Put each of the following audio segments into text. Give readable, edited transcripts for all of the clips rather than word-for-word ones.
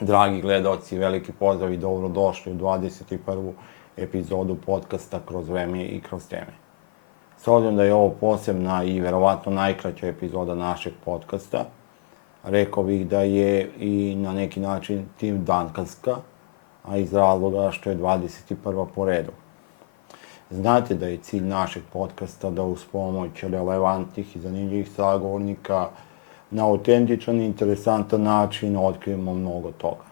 Dragi gledalci, veliki pozdrav i dobrodošli u 21. epizodu podcasta Kroz vreme i kroz teme. S obzirom da je ovo posebna i verovatno najkraća epizoda našeg podcasta, rekao bih da je i na neki način tim dankarska, a iz razloga što je 21. po redu. Znate da je cilj našeg podcasta da uz pomoć relevantnih i zanimljivih sagovornika na autentičan i interesantan način otkrijemo mnogo toga.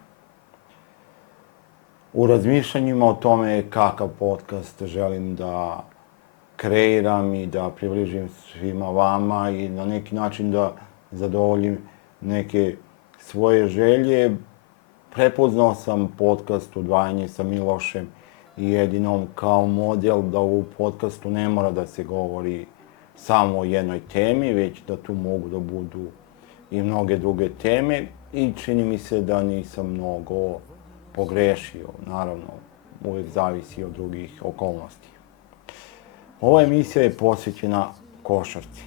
U razmišljanjima o tome kakav podcast želim da kreiram i da približim svima vama i na neki način da zadovoljim neke svoje želje, prepoznao sam podcast Udvajanje sa Milošem i Edinom kao model da u podcastu ne mora da se govori samo o jednoj temi, već da tu mogu da budu i mnoge druge teme i čini mi se da nisam mnogo pogrešio. Naravno, uvijek zavisi od drugih okolnosti. Ova emisija je posvećena košarci,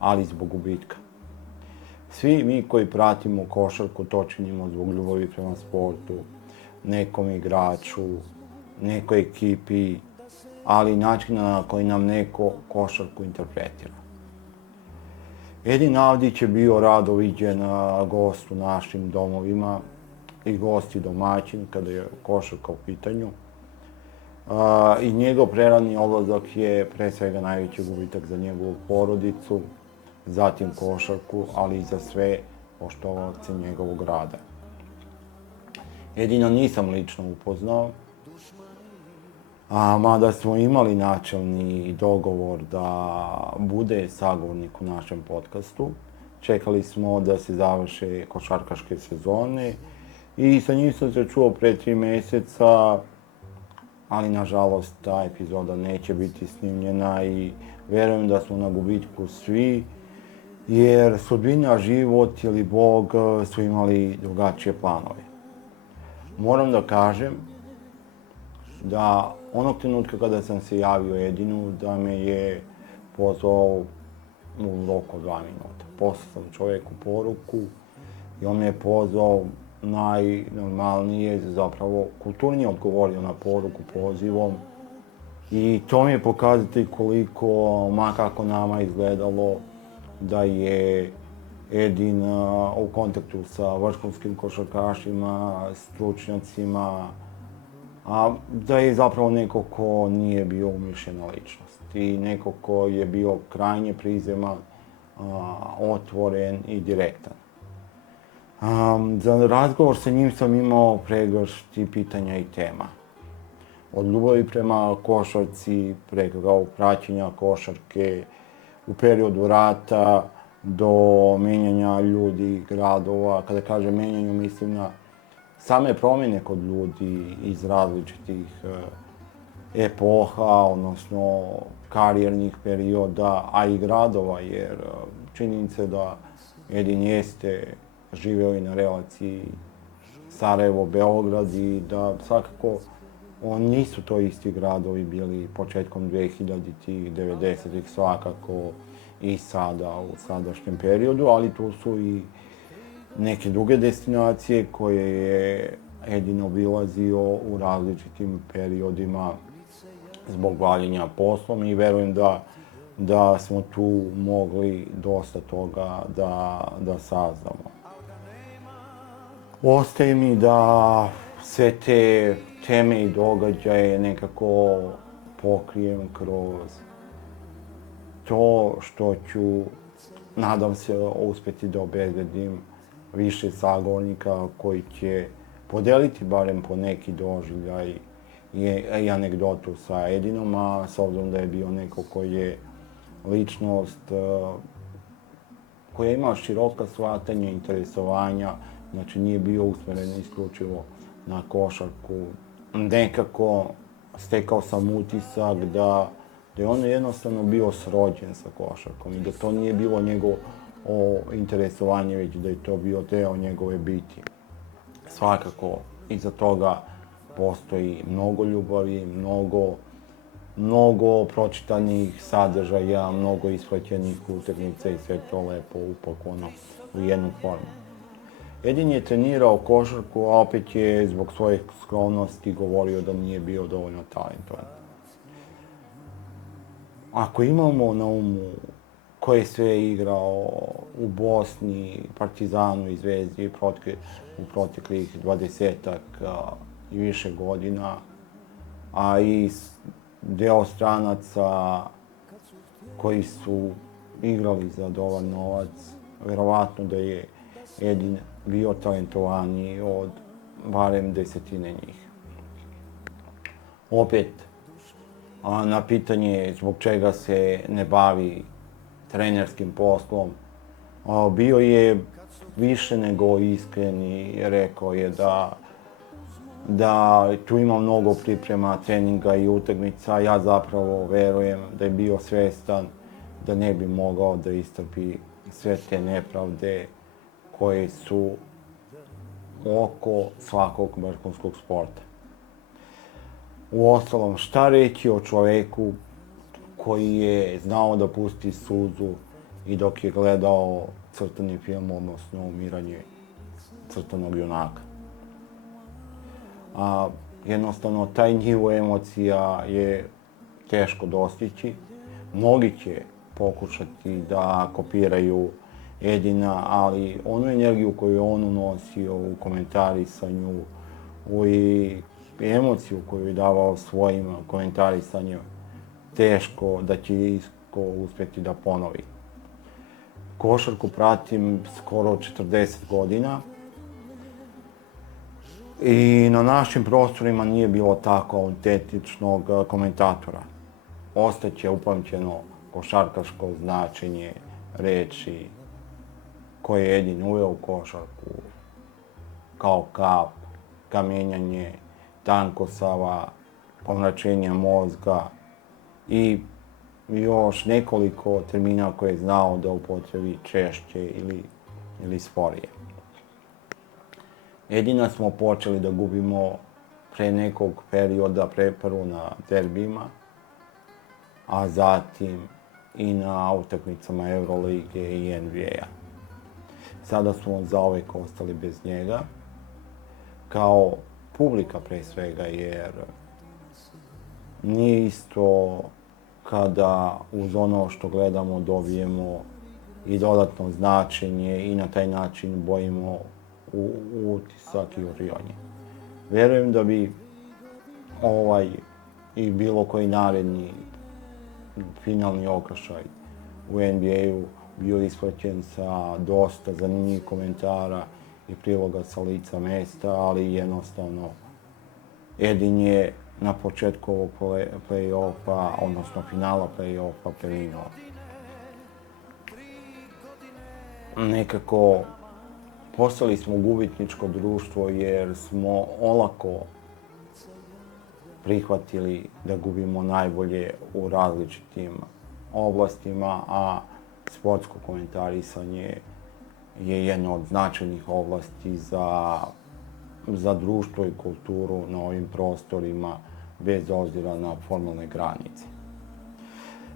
ali zbog gubitka. Svi mi koji pratimo košarku to činimo zbog ljubavi prema sportu, nekom igraču, nekoj ekipi, ali načina na koji nam neko košarku interpretira. Edin Avdić je bio rado viđen gost u našim domovima i gost i domaćin kada je košarka u pitanju. I njegov prerani odlazak je pre svega najveći gubitak za njegovu porodicu, zatim košarku, ali i za sve poštovaoce njegovog rada. Edina nisam lično upoznao, mada smo imali načelni dogovor da bude sagovornik u našem podcastu. Čekali smo da se završe košarkaške sezone i sa njim sam se čuo pre 3 meseca, ali nažalost ta epizoda neće biti snimljena i verujem da smo na gubitku svi, jer sudbina, život ili Bog su imali drugačije planove. Moram da kažem da onog trenutka kada sam se javio Edinu, da me je pozvao u roku od 2 minuta. Poslao sam čovjeku poruku i on me je pozvao najnormalnije, zapravo kulturnije odgovorio na poruku pozivom. I to mi je pokazatelj koliko, ma kako nama izgledalo, da je Edin u kontaktu sa vrhunskim košarkašima, stručnjacima, a da je zapravo neko ko nije bio umišljena ličnost i neko ko je bio krajnje prizeman, otvoren i direktan. Za razgovor sa njim sam imao pregršt pitanja i tema. Od ljubavi prema košarci, preko praćenja košarke, u periodu rata, do menjanja ljudi, gradova. Kada kažem menjanju, mislim na same promjene kod ljudi iz različitih epoha, odnosno karijernih perioda, a i gradova, jer činjenica je da Edin jeste živeo i na relaciji Sarajevo-Beograd i da svakako nisu to isti gradovi bili početkom 2000-ih, 90-ih, svakako i sada u sadašnjem periodu, ali tu su i neke druge destinacije koje je Edin obilazio u različitim periodima zbog bavljenja poslom i verujem da smo tu mogli dosta toga da saznamo. Ostaje mi da sve te teme i događaje nekako pokrijem kroz to što ću, nadam se, uspjeti da obezbedim više sagovornika koji će podeliti barem po neki doživljaj i anegdotu sa Edinom, a s obzirom da je bio neko koji je ličnost koja ima široka shvatanja, interesovanja, znači nije bio usmeren isključivo na košarku. Nekako stekao sam utisak da je on jednostavno bio srođen sa košarkom i da to nije bilo njegovo interesovanje, već da je to bio deo njegove biti. Svakako, iza toga postoji mnogo ljubavi, mnogo pročitanih sadržaja, mnogo ispraćenih utakmica i sve to lepo upakovano u jednu formu. Edin je trenirao košarku, a opet je zbog svoje skromnosti govorio da nije bio dovoljno talentovan. Ako imamo na umu ko je sve igrao u Bosni, Partizanu i Zvezdi u proteklih 20-ak i više godina, a i deo stranaca koji su igrali za dobar novac, verovatno da je Edin bio talentovaniji od barem desetine njih. Opet, na pitanje zbog čega se ne bavi trenerskim poslom, bio je više nego iskren i rekao je da tu ima mnogo priprema, treninga i utakmica. Ja zapravo verujem da je bio svestan da ne bi mogao da istrpi sve te nepravde koje su oko svakog vrhunskog sporta. Uostalom, šta reći o čoveku koji je znao da pusti suzu i dok je gledao crtani film, odnosno umiranje crtanog junaka. Jednostavno, taj nivo emocija je teško dostići. Mnogi će pokušati da kopiraju Edina, ali onu energiju koju je on unosio u komentarisanju i emociju koju je davao svojim komentarisanjem, teško da će isko uspjeti da ponovi. Košarku pratim skoro 40 godina i na našim prostorima nije bilo tako autentičnog komentatora. Ostaće upamćeno košarkaško značenje reči koje je Edin uveo u košarku, kao kap, kamenjanje, tankosava, pomračenje mozga i još nekoliko termina koje je znao da upotrebi češće ili sporije. Edina smo počeli da gubimo pre nekog perioda, prvo na derbijima, a zatim i na utakmicama Eurolige i NBA-a. Sada smo zauvek ostali bez njega, kao publika pre svega, jer nije isto kada uz ono što gledamo dobijemo i dodatno značenje i na taj način bojimo utisak i uživanje. Verujem da bi ovaj i bilo koji naredni finalni okršaj u NBA-u bio ispraćen sa dosta zanimljivih komentara i priloga sa lica mesta, ali jednostavno Edin je na početku ovog play-offa, odnosno finala play-offa, preminuo. Nekako postali smo gubitničko društvo jer smo olako prihvatili da gubimo najbolje u različitim oblastima, a sportsko komentarisanje je jedna od značajnih oblasti za društvo i kulturu na ovim prostorima, bez obzira na formalne granice.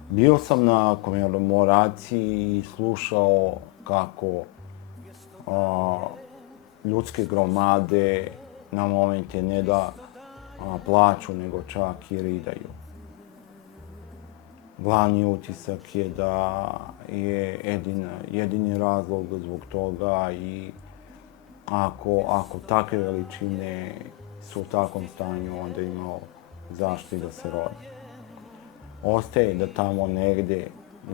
Bio sam na komemoraciji i slušao kako ljudske gromade na momente ne da plaču, nego čak i ridaju. Glavni utisak je da je Edin jedini razlog zbog toga i ako takve veličine su u takvom stanju, onda imao zašto i da se rodi. Ostaje da tamo negde,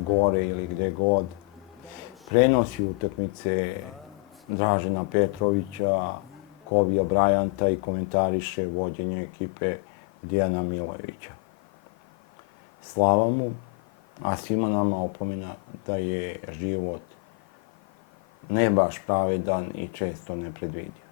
gore ili gde god, prenosi utakmice Dražena Petrovića, Kobija Bryanta i komentariše vođenje ekipe Dijana Milojevića. Slava mu, a svima nama opomena da je život ne baš pravedan i često nepredvidiv.